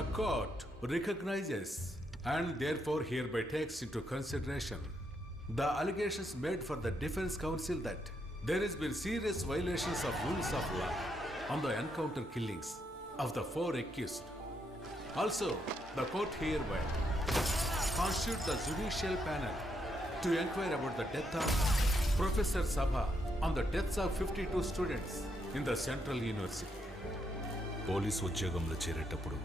The court recognizes and therefore hereby takes into consideration the allegations made for the defense counsel that there has been serious violations of rules of law on the encounter killings of the 4 accused. Also, the court hereby constitutes the judicial panel to inquire about the death of Professor Sabha on the deaths of 52 students in the Central University. Police ఉద్యోగంలో చేరేటప్పుడు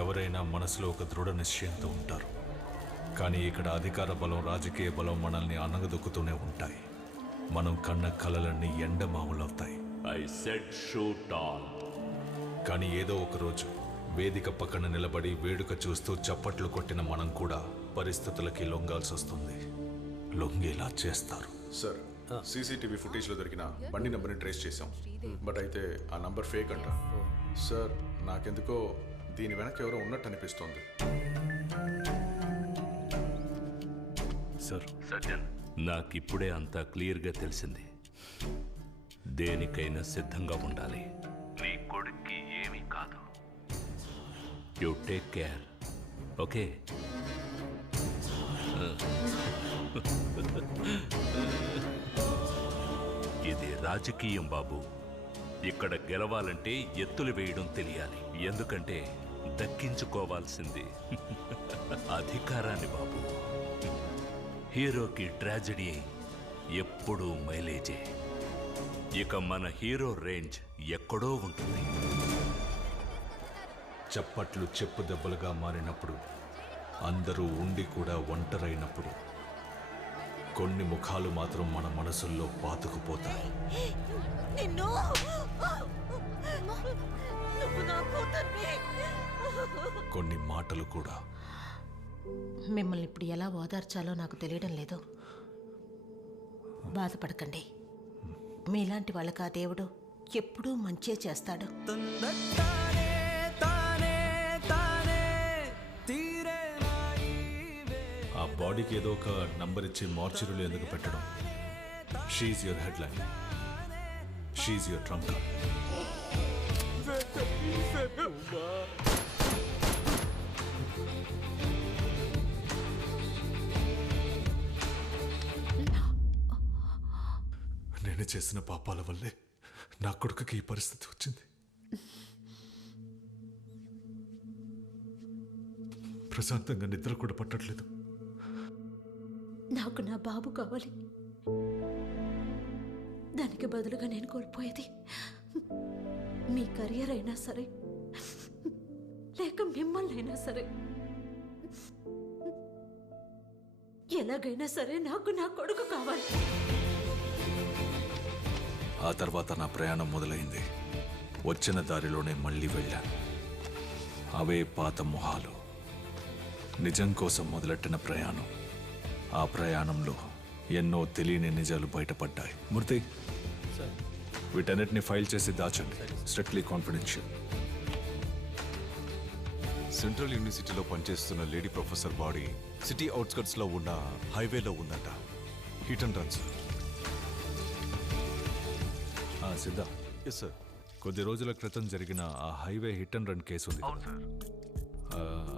ఎవరైనా మనసులో ఒక దృఢ నిశ్చయంతో ఉంటారు. కానీ ఇక్కడ అధికార బలం, రాజకీయ బలం మనల్ని అనగదొక్కుతూనే ఉంటాయి. మనం కన్న కలలన్నీ ఎండమావులవుతాయి. I said shoot all. కానీ ఏదో ఒకరోజు వేదిక పక్కన నిలబడి వేడుక చూస్తూ చప్పట్లు కొట్టిన మనం కూడా పరిస్థితులకి లొంగాల్సి వస్తుంది. లొంగేలా చేస్తారు. సార్, సీసీటీవీ ఫుటేజ్లో దొరికిన బండి నెంబర్ని ట్రేస్ చేశాం. బట్ అయితే ఆ నంబర్ ఫేక్ అంట. సార్, నాకెందుకో దీని వెనక ఎవరో ఉన్నట్టు అనిపిస్తోంది. సార్, సజ్జన్, నాకిప్పుడే అంతా క్లియర్గా తెలిసింది. దేనికైనా సిద్ధంగా ఉండాలి. నీ కొడుక్కి ఏమీ కాదు. You take care, okay? ఇది రాజకీయం బాబు. ఇక్కడ గెలవాలంటే ఎత్తులు వేయడం తెలియాలి. ఎందుకంటే దక్కించుకోవాల్సింది అధికారాన్ని బాబు. హీరోకి ట్రాజెడీ ఎప్పుడూ మైలేజే. ఇక మన హీరో రేంజ్ ఎక్కడో ఉంటుంది. చప్పట్లు చెప్పు దెబ్బలుగా మారినప్పుడు, అందరూ ఉండి కూడా ఒంటరైనప్పుడు కొన్ని ముఖాలు మాత్రం మన మనసుల్లో పాతుకుపోతాయి. కొన్ని మాటలు కూడా. మిమ్మల్ని ఇప్పుడు ఎలా ఓదార్చాలో నాకు తెలియడం లేదు. బాధపడకండి. మీలాంటి వాళ్ళకి ఆ దేవుడు ఎప్పుడూ మంచే చేస్తాడు. ఆ బాడీకి ఏదో ఒక నంబర్ ఇచ్చి మార్చురీలో ఎందుకు పెట్టడం? షీఈ్ యువర్ హెడ్లైన్, షీఈ్ యువర్ ట్రంప్ కార్డ్. నేను చేసిన పాపాల వల్లే నా కొడుకుకి ఈ పరిస్థితి వచ్చింది. ప్రశాంతంగా నిద్ర కూడా పట్టట్లేదు. నాకు నా బాబు కావాలి. దానికి బదులుగా నేను కోల్పోయేది మీ కెరియర్ అయినా సరే, లేక మిమ్మల్ని అయినా సరే, ఎలాగైనా సరే నాకు నా కొడుకు కావాలి. ఆ తర్వాత నా ప్రయాణం మొదలైంది. వచ్చిన దారిలోనే మళ్ళీ వెళ్ళాను. అవే పాత మొహాలు. నిజం కోసం మొదలెట్టిన ప్రయాణం. ఆ ప్రయాణంలో ఎన్నో తెలియని నిజాలు బయటపడ్డాయి. మూర్తి, వీటన్నిటిని ఫైల్ చేసి దాచండి. Strictly confidential. సెంట్రల్ యూనివర్సిటీలో పనిచేస్తున్న లేడీ ప్రొఫెసర్ బాడీ సిటీ అవుట్స్కట్స్లో ఉన్న హైవేలో ఉందంట. Hit and runs. Siddha, yes sir. కొద్ది రోజుల క్రితం జరిగిన ఆ highway hit and run case ఉంది.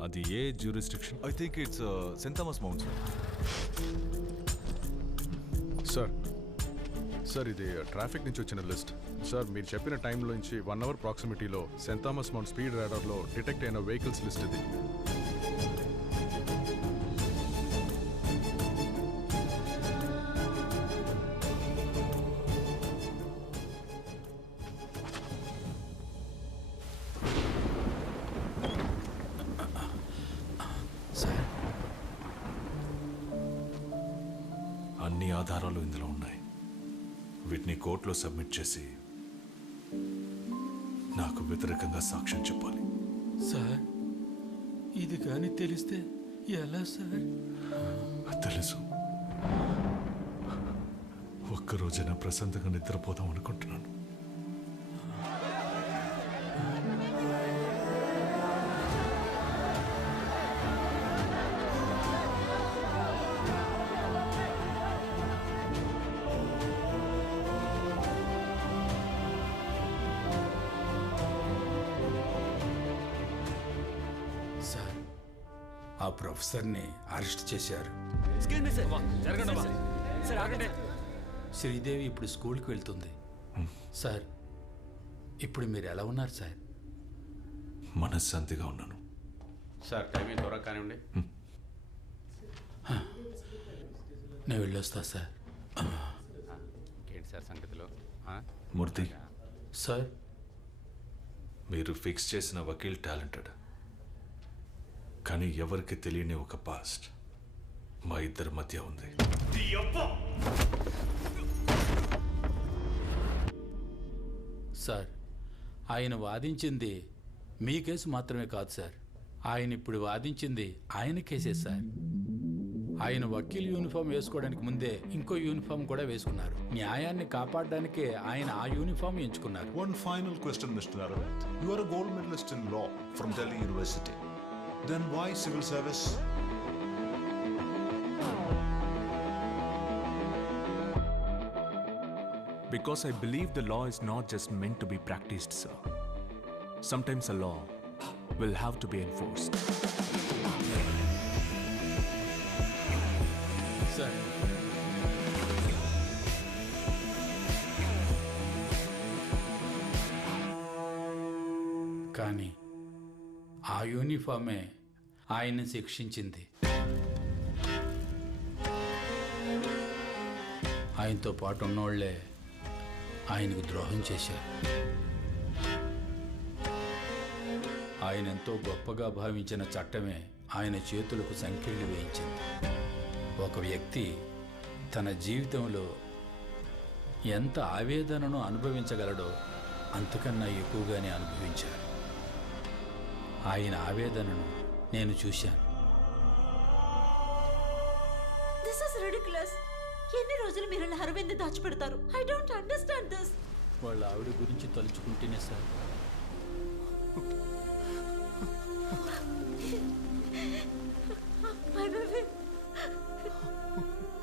అది ఏ jurisdiction? I think it's Saint Thomas Mount sir. Sir, ఇది ట్రాఫిక్ నుంచి వచ్చిన లిస్ట్. సార్, మీరు చెప్పిన టైంలో నుంచి 1 అవర్ ప్రాక్సిమిటీలో సెయింట్ థామస్ మౌంట్ స్పీడ్ రాడార్లో డిటెక్ట్ అయిన వెహికల్స్ లిస్ట్ ఇది. అన్ని ఆధారాలు ఇందులో ఉన్నాయి. వీటిని కోర్టులో సబ్మిట్ చేసి నాకు వ్యతిరేకంగా సాక్ష్యం చెప్పాలి. సార్, ఇది కానీ తెలిస్తే ఎలా సార్? తెలుసు. ఒక్కరోజైనా ప్రశాంతంగా నిద్రపోదాం అనుకుంటున్నాను. ఆ ప్రొఫెసర్ని అరెస్ట్ చేశారు. శ్రీదేవి ఇప్పుడు స్కూల్కి వెళ్తుంది. సార్, ఇప్పుడు మీరు ఎలా ఉన్నారు సార్? మనశ్శాంతిగా ఉన్నాను. సార్ టైమింగ్ త్వరగా కానివ్వండి. నేను వెళ్ళొస్తా సార్. ఏంటి సార్ సంగతిలో? మూర్తి, సార్, మీరు ఫిక్స్ చేసిన వకీల్ టాలెంటెడ్, కానీ ఎవరికి తెలియని ఒక పాస్ట్ మా ఇద్దరి మధ్య ఉంది. సార్, ఆయన వాదించింది మీ కేసు మాత్రమే కాదు సార్. ఆయన ఇప్పుడు వాదించింది ఆయన కేసే సార్. ఆయన వకీల్ యూనిఫామ్ వేసుకోవడానికి ముందే ఇంకో యూనిఫామ్ కూడా వేసుకున్నారు. న్యాయాన్ని కాపాడడానికే ఆయన ఆ యూనిఫామ్ ఎంచుకున్నారు. One final question, Mr. Aravind. You are a gold medalist in law from Delhi University. Then why civil service? Because I believe the law is not just meant to be practiced, sir. Sometimes a law will have to be enforced. Sir, కానీ ఆ యూనిఫామే ఆయన్ని శిక్షించింది. ఆయనతో పాటు ఉన్నోళ్లే ఆయనకు ద్రోహం చేశారు. ఆయన ఎంతో గొప్పగా భావించిన చట్టమే ఆయన చేతులకు సంకెళ్ళు వేయించింది. ఒక వ్యక్తి తన జీవితంలో ఎంత ఆవేదనను అనుభవించగలడో అంతకన్నా ఎక్కువగానే అనుభవించారు. ఆయన ఆవేదనను నేను చూశాను. This is ridiculous. ఎన్ని రోజులు మీరు ఇలా అరవింద్ దాచిపెడతారు? I don't understand this. వాళ్ళ ఆవిడ గురించి తలుచుకుంటేనే సార్.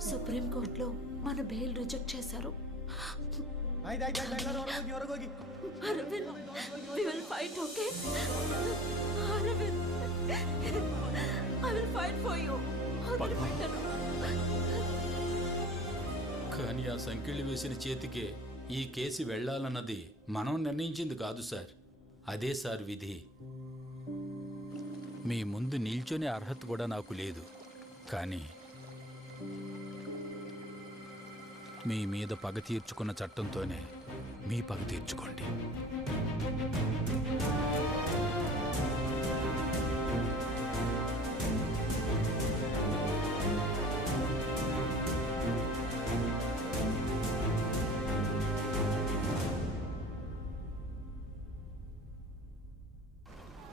సుప్రీం కోర్టులో మన బెయిల్ రిజెక్ట్ చేశారు. Arvind, we will fight, okay? Arvind, I will fight for you. వదిలిపెట్టను. కానీ ఆ సంఖ్యలు వేసిన చేతికే ఈ కేసు వెళ్లాలన్నది మనం నిర్ణయించింది కాదు సార్. అదే సార్ విధి. మీ ముందు నిల్చొనే అర్హత కూడా నాకు లేదు. కానీ మీ మీద పగ తీర్చుకున్న చట్టంతోనే మీ పగ తీర్చుకోండి.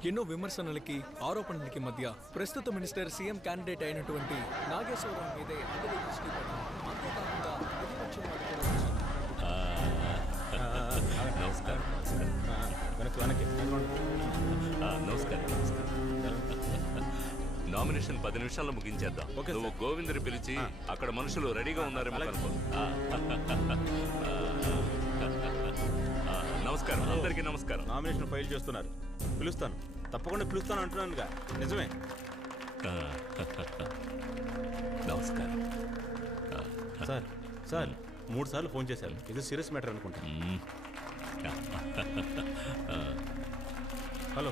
ఎన్నో విమర్శనలకి ఆరోపణలకి మధ్య ప్రస్తుత మినిస్టర్ సీఎం క్యాండిడేట్ అయినటువంటి నాగేశ్వరరావు మీదే అందరి దృష్టి పడి, అంతేకాకుండా ప్రతిపక్షం వారు కూడా వచ్చి నమస్కారం. నామినేషన్ 10 నిమిషాల్లో ముగించేద్దాం. నువ్వు గోవిందుని పిలిచి అక్కడ మనుషులు రెడీగా ఉన్నారేమో కనుకో. నమస్కారం, అందరికీ నమస్కారం. నామినేషన్ ఫైల్ చేస్తున్నారు. పిలుస్తాను, తప్పకుండా పిలుస్తాను అంటున్నానుగా. నిజమే. నమస్కారం సార్. సార్ 3 సార్లు ఫోన్ చేశారు. ఇది సీరియస్ మ్యాటర్ అనుకుంటా. హలో.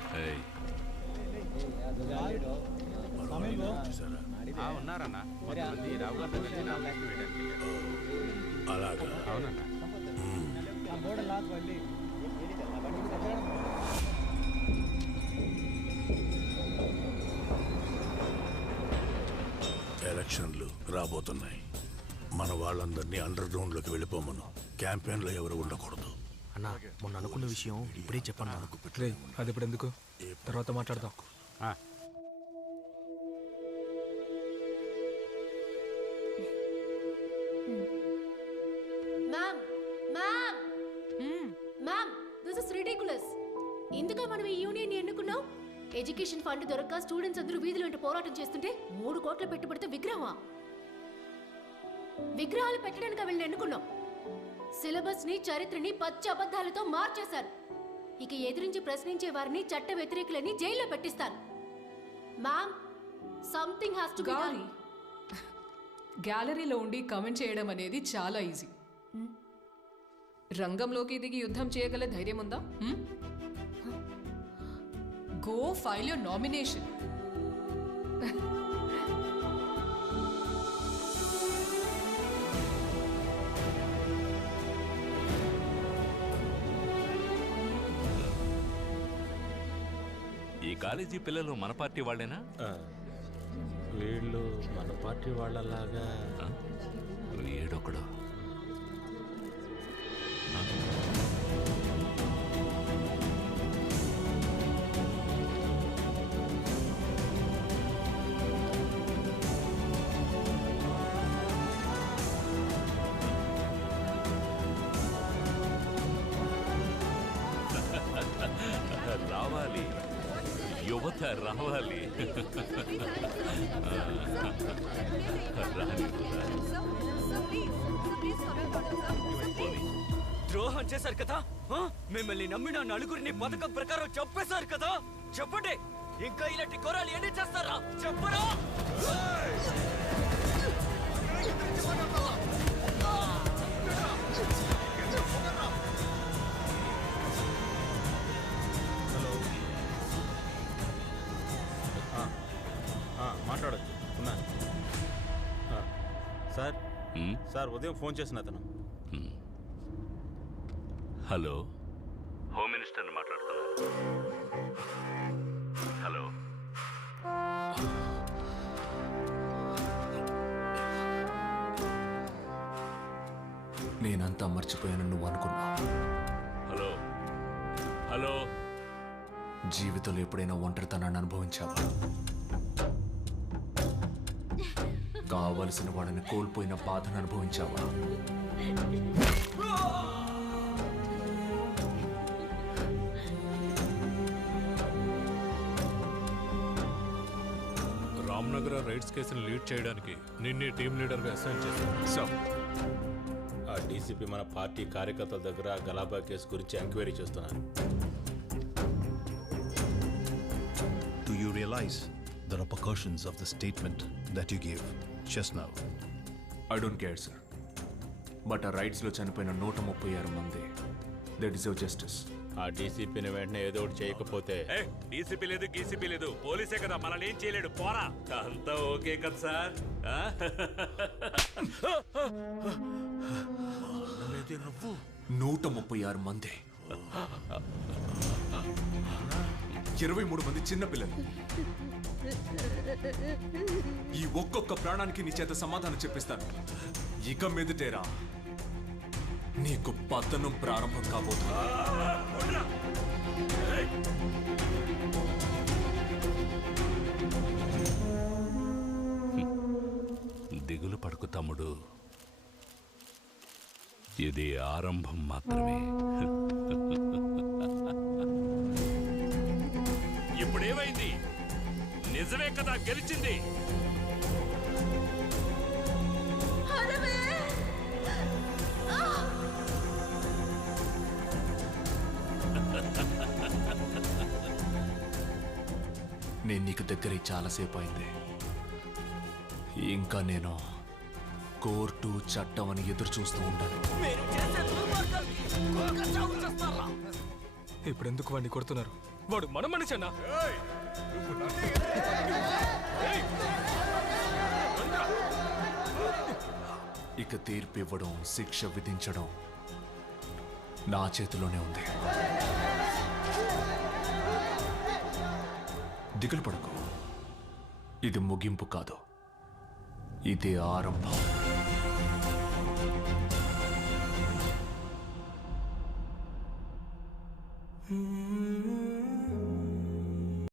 ఉన్నారన్న, కొంతమంది రావు గారితో కలిసి నామినేషన్ వేయడానికి వెళ్ళారు. అలాగా? అవునన్న. ఎలక్షన్లు రాబోతున్నాయి. మన వాళ్ళందరినీ అండర్ గ్రౌండ్ లోకి వెళ్ళిపోమను. క్యాంపెయిన్ లో ఎవరు ఉండకూడదు. అన్నా, మొన్న అనుకున్న విషయం ఇప్పుడే చెప్పన్నా. అది ఇప్పుడు ఎందుకు, తర్వాత మాట్లాడదాం. ఎందుకు మనం ఈ యూనియన్ ఎన్నుకున్నాం? ఎడ్యుకేషన్ ఫండ్ దొరక్క స్టూడెంట్స్ అందరూ వీధులు వెంట పోరాటం చేస్తుంటే 3 కోట్ల పెట్టుబడితో విగ్రహాలు పెట్టడానికి వీళ్ళని ఎన్నుకున్నాం. సిలబస్ ని, చరిత్రని పచ్చి అబద్ధాలతో మార్చేశారు. ఇక ఎదిరించి ప్రశ్నించే వారిని చట్ట వ్యతిరేకులని జైల్లో పెట్టిస్తారు. Ma'am, something has to be done. Gauri, గ్యాలరీలో ఉండి కమెంట్ చేయడం అనేది చాలా ఈజీ. రంగంలోకి దిగి యుద్ధం చేయగల ధైర్యం ఉందా? Go file your nomination. ఈ కాలేజీ పిల్లలు మన పార్టీ వాళ్ళేనా? వీళ్ళు మన పార్టీ వాళ్ళలాగా వీడొకడు. రావాలి, యువత రావాలి. ద్రోహం చేశారు కదా, మిమ్మల్ని నమ్మిన నలుగురిని పథకం ప్రకారం చంపేశారు కదా. చెప్పండి, ఇంకా ఇలాంటి ఘోరాలు ఎన్ని చేస్తారా? చెప్పరా? మాట్లాడచ్చు. ఉన్నాను సార్. సార్ ఉదయం ఫోన్ చేసిన అతను. హలో, హోమ్ మినిస్టర్ని మాట్లాడుతున్నా. హలో, నేనంతా మర్చిపోయాను నువ్వు అనుకున్నా. Hello, hello. జీవితంలో ఎప్పుడైనా ఒంటరితనాన్ని అనుభవించావా? కావలసిన వాడిని కోల్పోయిన బాధను అనుభవించావా? రామ్నగర్ రైడ్స్ కేసును లీడ్ చేయడానికి నిన్నే టీం లీడర్గా అసైన్ చేశాను. ఆ డీసీపీ మన పార్టీ కార్యకర్తల దగ్గర గలాబా కేసు గురించి ఎంక్వైరీ చేస్తున్నారు. Do you realize the repercussions of the statement that you gave just now? I don't care, sir. But ఆ రైట్స్లో చనిపోయిన 136 మంది, దే డిజర్వ్ జస్టిస్. ఆ డీసీపీని వెంటనే ఏదో ఒకటి చేయకపోతే డీసీపీ లేదు, గీసీపీ లేదు, పోలీసే కదా, మనల్ని ఏం చేయలేడు. పోరా, అంతా ఓకే కదా సార్? 136 మంది, 23 మంది చిన్నపిల్లలు. ఈ ఒక్కొక్క ప్రాణానికి నీ చేత సమాధానం చెప్పిస్తాను. ఇక మీదటేరా నీకు పతనం ప్రారంభం కాబోతుంది. దిగులు పడుకు తమ్ముడు, ఇది ఆరంభం మాత్రమే. ఇప్పుడేమైంది? నిజమే కదా గెలిచింది. నేను నీకు దగ్గర చాలాసేపు అయింది. ఇంకా నేను కోర్టు చట్టం అని ఎదురు చూస్తూ ఉంటాను. ఇప్పుడు ఎందుకు వాడిని కొడుతున్నారు? వాడు మన మనిషి అన్నా. ఇక తీర్పు ఇవ్వడం, శిక్ష విధించడం నా చేతిలోనే ఉంది. దిగులు పడకు, ఇది ముగింపు కాదు, ఇది ఆరంభం.